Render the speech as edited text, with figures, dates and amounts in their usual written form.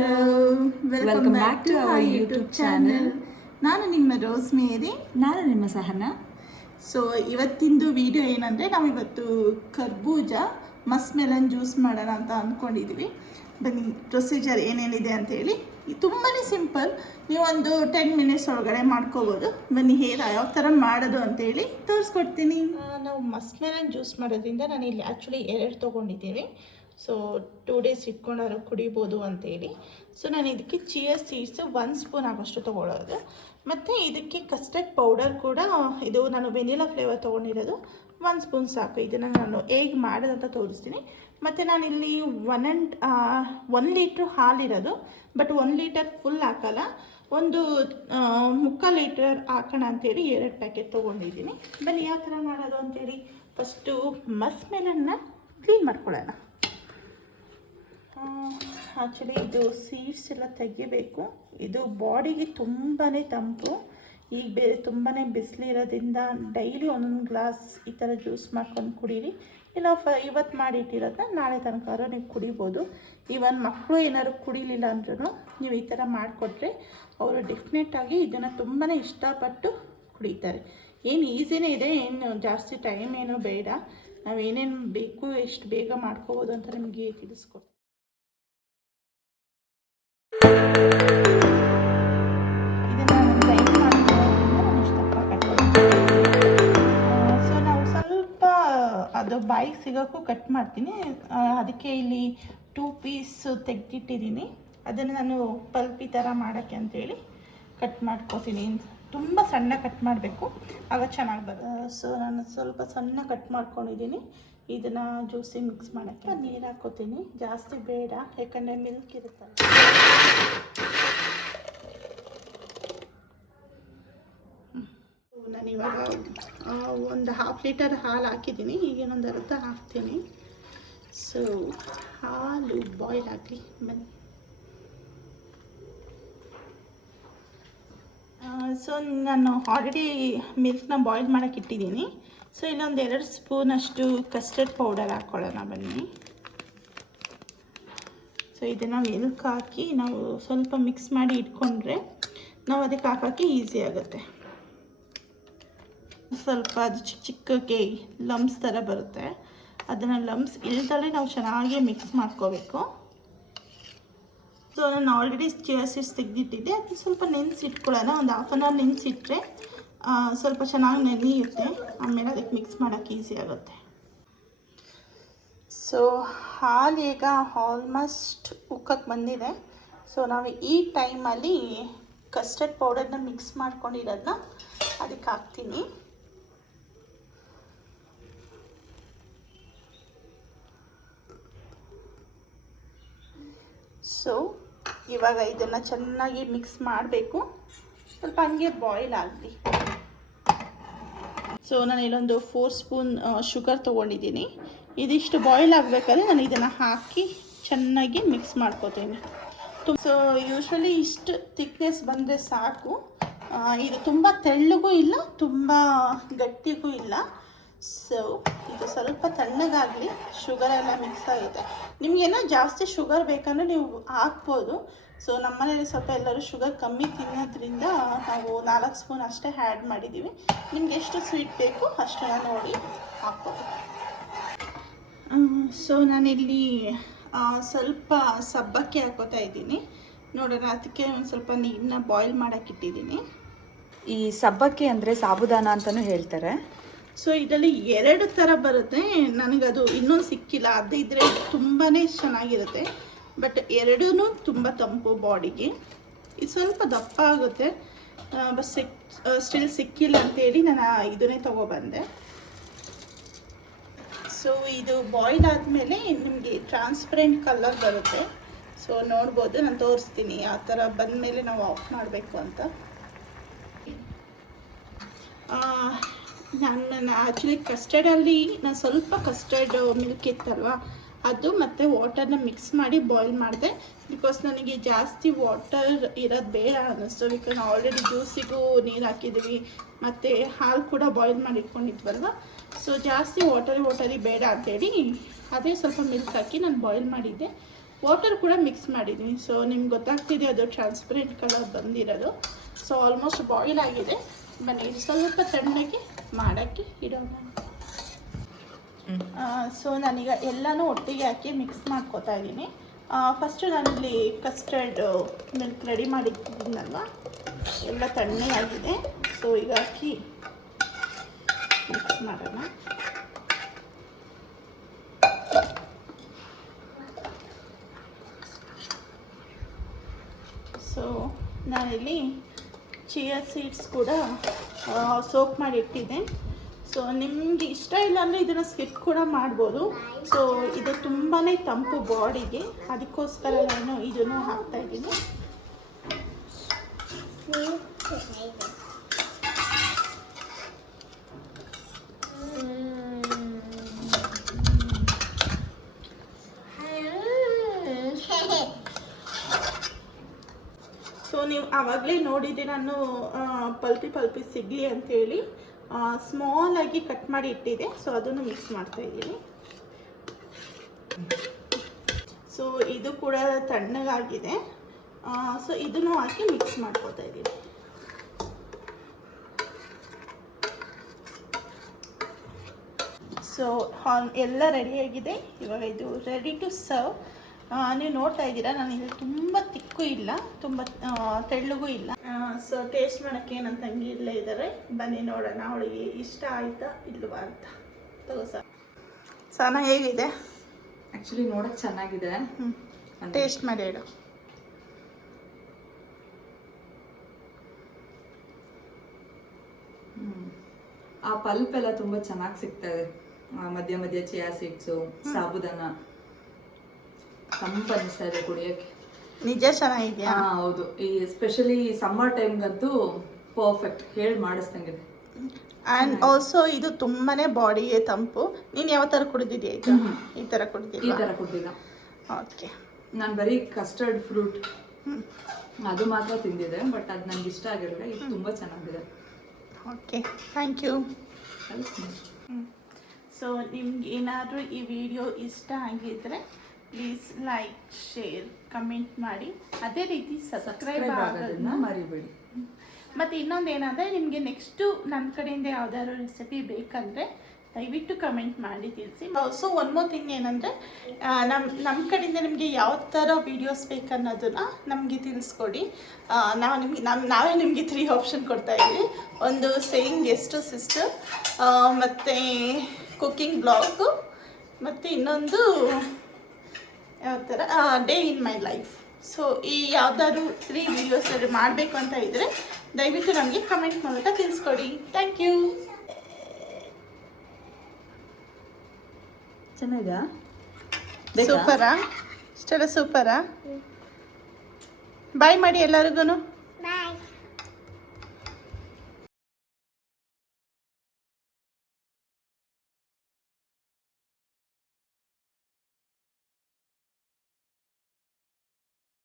Hello, welcome back to our YouTube channel. ನಾನು ನಿಮ್ಮ rosemary. ನಾನು ನಿಮ್ಮ ಸಹನ. ಸೊ ಇವತ್ತಿಂದು ವಿಡಿಯೋ ಏನಂದರೆ, ನಾವಿವತ್ತು ಕರ್ಬೂಜ ಮಸ್ಕ್ ಮೆಲನ್ ಜ್ಯೂಸ್ ಮಾಡೋಣ ಅಂತ ಅಂದ್ಕೊಂಡಿದ್ದೀವಿ. ಬನ್ನಿ ಪ್ರೊಸೀಜರ್ ಏನೇನಿದೆ ಅಂತೇಳಿ. ತುಂಬಾ ಸಿಂಪಲ್, ನೀವೊಂದು 10 ಮಿನಿಟ್ಸ್ ಒಳಗಡೆ ಮಾಡ್ಕೋಬೋದು. ಬನ್ನಿ ಯಾವ ಥರ ಮಾಡೋದು ಅಂತೇಳಿ ತೋರಿಸ್ಕೊಡ್ತೀನಿ. ನಾವು ಮಸ್ಕ್ ಮೆಲನ್ ಜ್ಯೂಸ್ ಮಾಡೋದ್ರಿಂದ ನಾನು ಇಲ್ಲಿ ಆ್ಯಕ್ಚುಲಿ 2 ತೊಗೊಂಡಿದ್ದೀವಿ. ಸೊ 2 ಡೇಸ್ ಇಟ್ಕೊಂಡಾರು ಕುಡಿಬೋದು ಅಂತೇಳಿ. ಸೊ ನಾನು ಇದಕ್ಕೆ ಚಿಯಾ ಸೀಡ್ಸು 1 ಸ್ಪೂನ್ ಆಗೋಷ್ಟು ತೊಗೊಳ್ಳೋದು. ಮತ್ತು ಇದಕ್ಕೆ ಕಸ್ಟರ್ಡ್ ಪೌಡರ್ ಕೂಡ, ಇದು ನಾನು ವೆನಿಲಾ ಫ್ಲೇವರ್ ತೊಗೊಂಡಿರೋದು, 1 ಸ್ಪೂನ್ ಸಾಕು. ಇದನ್ನು ನಾನು ಹೇಗೆ ಮಾಡೋದಂತ ತೋರಿಸ್ತೀನಿ. ಮತ್ತು ನಾನಿಲ್ಲಿ 1 ಲೀಟ್ರ್ ಹಾಲಿರೋದು, ಬಟ್ 1 ಲೀಟರ್ ಫುಲ್ ಹಾಕಲ್ಲ, ಒಂದು 3/4 ಲೀಟರ್ ಹಾಕೋಣ ಅಂತೇಳಿ 2 ಪ್ಯಾಕೆಟ್ ತೊಗೊಂಡಿದ್ದೀನಿ. ಬನ್ನಿ ಯಾವ ಥರ ಮಾಡೋದು ಅಂತೇಳಿ. ಫಸ್ಟು ಮಸ್ಕ್ ಮೆಲನ್ನ ಕ್ಲೀನ್ ಮಾಡ್ಕೊಳ್ಳೋಣ. ಆ್ಯಕ್ಚುಲಿ ಇದು ಸೀಡ್ಸ್ ಎಲ್ಲ ತೆಗಿಬೇಕು. ಇದು ಬಾಡಿಗೆ ತುಂಬಾ ತಂಪು. ಈಗ ಬೇರೆ ತುಂಬಾ ಬಿಸಿಲಿರೋದ್ರಿಂದ ಡೈಲಿ 1 ಗ್ಲಾಸ್ ಈ ಥರ ಜ್ಯೂಸ್ ಮಾಡ್ಕೊಂಡು ಕುಡೀರಿ. ಇಲ್ಲ ಇವತ್ತು ಮಾಡಿಟ್ಟಿರೋದನ್ನ ನಾಳೆ ತನಕ ನೀವು ಕುಡಿಬೋದು. ಈವನ್ ಮಕ್ಕಳು ಏನಾದ್ರು ಕುಡಿಲಿಲ್ಲ ಅಂದ್ರೂ ನೀವು ಈ ಥರ ಮಾಡಿಕೊಟ್ರೆ ಅವರು ಡೆಫಿನೆಟಾಗಿ ಇದನ್ನು ತುಂಬಾ ಇಷ್ಟಪಟ್ಟು ಕುಡಿತಾರೆ. ಏನು ಈಸಿನೇ ಇದೆ, ಏನು ಜಾಸ್ತಿ ಟೈಮ್ ಏನೂ ಬೇಡ. ನಾವೇನೇನು ಬೇಕು ಎಷ್ಟು ಬೇಗ ಮಾಡ್ಕೋಬೋದು ಅಂತ ನಿಮಗೆ ತಿಳಿಸ್ಕೊಡ್ತೀನಿ. ಇದನ್ನು ನಾನು ಗ್ರೈಂಡ್ ಮಾಡ್ಕೊಳ್ಳೋದ್ರಿಂದ ನಾನು ಇಷ್ಟಪ್ಪ ಕಟ್ಕೊಳ್ತೀನಿ. ಸೊ ನಾವು ಸ್ವಲ್ಪ ಅದು ಬಾಯಿಗೆ ಸಿಗೋಕ್ಕೂ ಕಟ್ ಮಾಡ್ತೀನಿ. ಅದಕ್ಕೆ ಇಲ್ಲಿ 2 ಪೀಸ್ ತೆಗೆದಿಟ್ಟಿದ್ದೀನಿ. ಅದನ್ನು ನಾನು ಪಲ್ಪಿ ಥರ ಮಾಡೋಕ್ಕೆ ಅಂತೇಳಿ ಕಟ್ ಮಾಡ್ಕೋತೀನಿ. ತುಂಬ ಸಣ್ಣ ಕಟ್ ಮಾಡಬೇಕು, ಆಗ ಚೆನ್ನಾಗಿ ಬರುತ್ತೆ. ಸೊ ನಾನು ಸ್ವಲ್ಪ ಸಣ್ಣ ಕಟ್ ಮಾಡ್ಕೊಂಡಿದ್ದೀನಿ. ಇದನ್ನು ಜ್ಯೂಸಿಗೆ ಮಿಕ್ಸ್ ಮಾಡೋಕ್ಕೆ ನೀರು ಹಾಕ್ಕೋತೀನಿ. ಜಾಸ್ತಿ ಬೇಡ, ಯಾಕಂದರೆ ಮಿಲ್ಕ್ ಇರುತ್ತಲ್ಲ. ನಾನಿವಾಗ 1/2 ಲೀಟರ್ ಹಾಲು ಹಾಕಿದ್ದೀನಿ. ಈಗೇನೊಂದು ಅರ್ಧ ಹಾಕ್ತೀನಿ. ಸೊ ಹಾಲು ಬಾಯ್ಲ್ ಆಗಲಿ ಬನ್ನಿ. ಸೊ ನಾನು ಆಲ್ರೆಡಿ ಮಿಲ್ಕ್ನ ಬಾಯ್ಲ್ ಮಾಡೋಕ್ಕೆ ಇಟ್ಟಿದ್ದೀನಿ. ಸೊ ಇಲ್ಲೊಂದು 2 ಸ್ಪೂನಷ್ಟು ಕಸ್ಟರ್ಡ್ ಪೌಡರ್ ಹಾಕ್ಕೊಳ್ಳೋಣ ಬನ್ನಿ. ಸೊ ಇದನ್ನು ಮಿಲ್ಕ್ ಹಾಕಿ ನಾವು ಸ್ವಲ್ಪ ಮಿಕ್ಸ್ ಮಾಡಿ ಇಟ್ಕೊಂಡ್ರೆ ನಾವು ಅದಕ್ಕೆ ಹಾಕೋಕ್ಕೆ ಈಸಿ ಆಗುತ್ತೆ. ಸ್ವಲ್ಪ ಅದು ಚಿಕ್ಕ ಚಿಕ್ಕಕ್ಕೆ ಲಮ್ಸ್ ಥರ ಬರುತ್ತೆ. ಅದನ್ನು ಲಮ್ಸ್ ಇಲ್ದಲೇ ನಾವು ಚೆನ್ನಾಗಿ ಮಿಕ್ಸ್ ಮಾಡ್ಕೋಬೇಕು. ಸೊ ನಾನು ಆಲ್ರೆಡಿ ಚಿಯಾ ಸೀಡ್ಸ್ ತೆಗೆದಿಟ್ಟಿದ್ದೆ. ಅದು ಸ್ವಲ್ಪ ನೆನೆಸಿಟ್ಕೊಳ್ಳೋಣ. ಒಂದು 1/2 ಅವರ್ ನೆನೆಸಿಟ್ರೆ ಸ್ವಲ್ಪ ಚೆನ್ನಾಗಿ ನೆನೆಯುತ್ತೆ. ಆಮೇಲೆ ಅದಕ್ಕೆ ಮಿಕ್ಸ್ ಮಾಡೋಕ್ಕೆ ಈಸಿ ಆಗುತ್ತೆ. ಸೊ ಹಾಲು ಈಗ ಆಲ್ಮೋಸ್ಟ್ ಉಕ್ಕಕ್ಕೆ ಬಂದಿದೆ. ಸೊ ನಾವು ಈ ಟೈಮಲ್ಲಿ ಕಸ್ಟರ್ಡ್ ಪೌಡರ್ನ ಮಿಕ್ಸ್ ಮಾಡ್ಕೊಂಡಿರೋದನ್ನ ಅದಕ್ಕೆ ಹಾಕ್ತೀನಿ. ಸೊ ಇವಾಗ ಇದನ್ನು ಚೆನ್ನಾಗಿ ಮಿಕ್ಸ್ ಮಾಡಬೇಕು. ಸ್ವಲ್ಪ ಹಂಗೆ ಬಾಯ್ಲ್ ಆಗಲಿ. ಸೊ ನಾನು ಇಲ್ಲೊಂದು 4 ಸ್ಪೂನ್ ಶುಗರ್ ತೊಗೊಂಡಿದ್ದೀನಿ. ಇದಿಷ್ಟು ಬಾಯ್ಲ್ ಆಗಬೇಕಾದ್ರೆ ನಾನು ಇದನ್ನು ಹಾಕಿ ಚೆನ್ನಾಗಿ ಮಿಕ್ಸ್ ಮಾಡ್ಕೋತೀನಿ. ಸೊ ಯೂಶ್ವಲಿ ಇಷ್ಟು ಥಿಕ್ನೆಸ್ ಬಂದರೆ ಸಾಕು. ಇದು ತುಂಬ ತೆಳ್ಳಗೂ ಇಲ್ಲ, ತುಂಬ ಗಟ್ಟಿಗೂ ಇಲ್ಲ. ಸೊ ಇದು ಸ್ವಲ್ಪ ತಣ್ಣಗಾಗಲಿ. ಶುಗರೆಲ್ಲ ಮಿಕ್ಸ್ ಆಗಿದೆ. ನಿಮಗೇನೋ ಜಾಸ್ತಿ ಶುಗರ್ ಬೇಕಂದರೆ ನೀವು ಹಾಕ್ಬೋದು. ಸೊ ನಮ್ಮನೇಲಿ ಸ್ವಲ್ಪ ಎಲ್ಲರೂ ಶುಗರ್ ಕಮ್ಮಿ ತಿನ್ನೋದ್ರಿಂದ ನಾವು 4 ಸ್ಪೂನ್ ಅಷ್ಟೇ ಆ್ಯಡ್ ಮಾಡಿದ್ದೀವಿ. ನಿಮ್ಗೆ ಎಷ್ಟು ಸ್ವೀಟ್ ಬೇಕು ಅಷ್ಟನ್ನು ನೋಡಿ ಹಾಕ್ಬೋದು. ಸೊ ನಾನಿಲ್ಲಿ ಸ್ವಲ್ಪ ಸಬ್ಬಕ್ಕಿ ಹಾಕೋತಾ ಇದ್ದೀನಿ. ನೋಡೋಣ, ಅದಕ್ಕೆ ಒಂದು ಸ್ವಲ್ಪ ನೀರನ್ನ ಬಾಯ್ಲ್ ಮಾಡೋಕ್ಕಿಟ್ಟಿದ್ದೀನಿ. ಈ ಸಬ್ಬಕ್ಕಿ ಅಂದರೆ ಸಾಬುದಾನ ಅಂತಲೂ ಹೇಳ್ತಾರೆ. ಸೊ ಇದರಲ್ಲಿ 2 ಥರ ಬರುತ್ತೆ. ನನಗದು ಇನ್ನೊಂದು ಸಿಕ್ಕಿಲ್ಲ. ಅದಿದ್ದರೆ ತುಂಬಾ ಚೆನ್ನಾಗಿರುತ್ತೆ. ಬಟ್ 2 ತುಂಬ ತಂಪು ಬಾಡಿಗೆ. ಇದು ಸ್ವಲ್ಪ ದಪ್ಪ ಆಗುತ್ತೆ. ಬಸ್ ಸ್ಟಿಲ್ ಸಿಕ್ಕಿಲ್ಲ ಅಂತೇಳಿ ನಾನು ಇದನ್ನೇ ತೊಗೊಬಂದೆ. ಸೊ ಇದು ಬಾಯ್ಲ್ ಆದಮೇಲೆ ನಿಮಗೆ ಟ್ರಾನ್ಸ್ಪರೆಂಟ್ ಕಲರ್ ಬರುತ್ತೆ. ಸೊ ನೋಡ್ಬೋದು, ನಾನು ತೋರಿಸ್ತೀನಿ ಆ ಥರ ಬಂದಮೇಲೆ ನಾವು ಆಫ್ ಮಾಡಬೇಕು ಅಂತ. ನಾನು ಆ್ಯಕ್ಚುಲಿ ಕಸ್ಟರ್ಡಲ್ಲಿ ನಾನು ಸ್ವಲ್ಪ ಕಸ್ಟರ್ಡ್ ಮಿಲ್ಕ್ ಇತ್ತಲ್ವ, ಅದು ಮತ್ತು ವಾಟರ್ನ ಮಿಕ್ಸ್ ಮಾಡಿ ಬಾಯ್ಲ್ ಮಾಡಿದೆ. ಬಿಕಾಸ್ ನನಗೆ ಜಾಸ್ತಿ ವಾಟರ್ ಇರೋದು ಬೇಡ ಅನ್ನಿಸ್ತು. ಬಿಕಾಸ್ ನಾವು ಆಲ್ರೆಡಿ ಜ್ಯೂಸಿಗೂ ನೀರು ಹಾಕಿದ್ದೀವಿ ಮತ್ತು ಹಾಲು ಕೂಡ ಬಾಯ್ಲ್ ಮಾಡಿ ಇಟ್ಕೊಂಡಿದ್ವಲ್ವ. ಸೊ ಜಾಸ್ತಿ ವಾಟರಿ ಬೇಡ ಅಂತೇಳಿ ಅದೇ ಸ್ವಲ್ಪ ಮಿಲ್ಕ್ ಹಾಕಿ ನಾನು ಬಾಯ್ಲ್ ಮಾಡಿದ್ದೆ. ವಾಟರ್ ಕೂಡ ಮಿಕ್ಸ್ ಮಾಡಿದ್ದೀನಿ. ಸೊ ನಿಮ್ಗೆ ಗೊತ್ತಾಗ್ತಿದೆ ಅದು ಟ್ರಾನ್ಸ್ಪರೆಂಟ್ ಕಲರ್ ಬಂದಿರೋದು. ಸೊ ಆಲ್ಮೋಸ್ಟ್ ಬಾಯ್ಲ್ ಆಗಿದೆ. ಬನ್ನಿ ಸ್ವಲ್ಪ ತಣ್ಣಗೆ ಮಾಡೋಕ್ಕೆ ಇಡೋಣ. ಸೊ ನಾನೀಗ ಎಲ್ಲನೂ ಒಟ್ಟಿಗೆ ಹಾಕಿ ಮಿಕ್ಸ್ ಮಾಡ್ಕೊತಾ ಇದ್ದೀನಿ. ಫಸ್ಟು ನಾನಿಲ್ಲಿ ಕಸ್ಟರ್ಡ್ ಮಿಲ್ಕ್ ರೆಡಿ ಮಾಡಿದ್ದೀನಲ್ವ, ಎಲ್ಲ ತಣ್ಣಗಾಗಿದೆ. ಸೊ ಈಗ ಹಾಕಿ ಮಿಕ್ಸ್ ಮಾಡೋಣ. ಸೊ ನಾನಿಲ್ಲಿ ಚಿಯಾ ಸೀಡ್ಸ್ ಕೂಡ ಸೋಕ್ ಮಾಡಿ ಇಟ್ಟಿದ್ದೆ. ಸೊ ನಿಮಗೆ ಇಷ್ಟ ಇಲ್ಲ ಅಂದರೆ ಇದನ್ನು ಸ್ಕಿಪ್ ಕೂಡ ಮಾಡ್ಬೋದು. ಸೊ ಇದು ತುಂಬಾ ತಂಪು ಬಾಡಿಗೆ, ಅದಕ್ಕೋಸ್ಕರ ನಾನು ಇದನ್ನು ಹಾಕ್ತಾಯಿದ್ದೀನಿ. ಸೊ ನೀವು ಆವಾಗಲೇ ನೋಡಿದ್ರಿ ನಾನು ಪಲ್ಪಿ ಸಿಗಲಿ ಅಂತೇಳಿ ಸ್ಮಾಲಾಗಿ ಕಟ್ ಮಾಡಿ ಇಟ್ಟಿದೆ. ಸೊ ಅದನ್ನು ಮಿಕ್ಸ್ ಮಾಡ್ತಾ ಇದ್ದೀನಿ. ಸೊ ಇದು ಕೂಡ ತಣ್ಣಗಾಗಿದೆ. ಸೊ ಇದನ್ನು ಹಾಕಿ ಮಿಕ್ಸ್ ಮಾಡ್ಕೊತಾ ಇದ್ದೀನಿ. ಸೊ ಎಲ್ಲ ರೆಡಿಯಾಗಿದೆ. ಇವಾಗ ಇದು ರೆಡಿ ಟು ಸರ್ವ್. ನೀವು ನೋಡ್ತಾ ಇದ್ದೀರಾ, ನಾನು ಇದು ತುಂಬ ತಿಕ್ಕು ಇಲ್ಲ, ತುಂಬ ತೆಳ್ಳಗೂ ಇಲ್ಲ. ಸೊ ಟೇಸ್ಟ್ ಮಾಡೋಕ್ಕೆ ನನ್ನ ತಂಗಿ ಇಲ್ಲೇ ಇದ್ದಾರೆ. ಬನ್ನಿ ನೋಡೋಣ ಅವಳಿಗೆ ಇಷ್ಟ ಆಯ್ತಾ ಇಲ್ವಾ ಅಂತ. ತಗೋ ಸನ ಹೇಗಿದೆ? ಆ್ಯಕ್ಚುಲಿ ನೋಡೋಕೆ ಚೆನ್ನಾಗಿದೆ. ಟೇಸ್ಟ್ ಮಾಡಿ ಹೇಳು. ಆ ಪಲ್ಪ್ ಎಲ್ಲ ತುಂಬ ಚೆನ್ನಾಗಿ ಸಿಗ್ತದೆ. ಮಧ್ಯ ಮಧ್ಯ ಚಿಯಾ ಸೀಡ್ಸು, ಸಾಬುದಾನ ತಂಪು ಅನಿಸ್ತಾ ಇದೆ ಕುಡಿಯೋಕ್ಕೆ. ನಿಜ ಚೆನ್ನಾಗಿದೆಯಾ? ಹೌದು. ಈ ಎಸ್ಪೆಷಲಿ ಸಮ್ಮರ್ ಟೈಮ್ಗಂತೂ ಪರ್ಫೆಕ್ಟ್, ಹೇಳಿ ಮಾಡಿಸ್ದಂಗಿದೆ. ಆ್ಯಂಡ್ ಆಲ್ಸೋ ಇದು ತುಂಬಾನೇ ಬಾಡಿಗೆ ತಂಪು. ನೀನು ಯಾವ ಥರ ಕುಡಿದಿದ್ಯಾ? ಈ ಥರ ಕುಡಿದಿಲ್ಲ? ಈ ಥರ ಕುಡಿದಿಲ್ಲ. ಓಕೆ. ನಾನು ಬರೀ ಕಸ್ಟರ್ಡ್ ಫ್ರೂಟ್ ಅದು ಮಾತ್ರ ತಿಂದಿದೆ, ಬಟ್ ಅದು ನನಗೆ ಇಷ್ಟ ಆಗಿರಲಿಲ್ಲ. ಇದು ತುಂಬ ಚೆನ್ನಾಗಿದೆ. Okay, thank you. ಸೊ ನಿಮ್ಗೆ ಏನಾದರೂ ಈ ವಿಡಿಯೋ ಇಷ್ಟ ಆಗಿದ್ದರೆ ಪ್ಲೀಸ್ ಲೈಕ್, ಶೇರ್, ಕಮೆಂಟ್ ಮಾಡಿ. ಅದೇ ರೀತಿ ಸಬ್ಸ್ಕ್ರೈಬ್ ಆಗೋದನ್ನ ಮರಿಬೇಡಿ. ಮತ್ತು ಇನ್ನೊಂದು ಏನಂದರೆ, ನಿಮಗೆ ನೆಕ್ಸ್ಟು ನನ್ನ ಕಡೆಯಿಂದ ಯಾವ್ದಾದ್ರು ರೆಸಿಪಿ ಬೇಕಂದರೆ ದಯವಿಟ್ಟು ಕಮೆಂಟ್ ಮಾಡಿ ತಿಳಿಸಿ. ಸೊ ಒನ್ ಮೋರ್ ಥಿಂಗ್ ಏನಂದರೆ, ನಮ್ಮ ಕಡೆಯಿಂದ ನಿಮಗೆ ಯಾವ ಥರ ವೀಡಿಯೋಸ್ ಬೇಕನ್ನೋದನ್ನು ನಮಗೆ ತಿಳಿಸ್ಕೊಡಿ. ನಾವೇ ನಿಮಗೆ 3 ಆಪ್ಷನ್ ಕೊಡ್ತಾಯಿದ್ದೀವಿ. ಒಂದು ಸೇಯಿಂಗ್ ಗೆಸ್ಟ್ ಟು ಸಿಸ್ಟರ್, ಮತ್ತು ಕುಕ್ಕಿಂಗ್ ಬ್ಲಾಗು, ಮತ್ತು ಇನ್ನೊಂದು ಯಾವ ಥರ day in my life. So ಈ ಯಾವ್ದಾದ್ರು 3 ವೀಡಿಯೋಸ್ ಮಾಡಬೇಕು ಅಂತ ಇದ್ದರೆ ದಯವಿಟ್ಟು ನಮಗೆ ಕಮೆಂಟ್ ಮೂಲಕ ತಿಳಿಸ್ಕೊಡಿ. Thank you. ಚೆನ್ನಾಗಿದಾ? ಸೂಪರಾ? ಇಷ್ಟೆಲ್ಲ ಸೂಪರಾ? ಬಾಯ್ ಮಾಡಿ ಎಲ್ಲರಿಗೂ.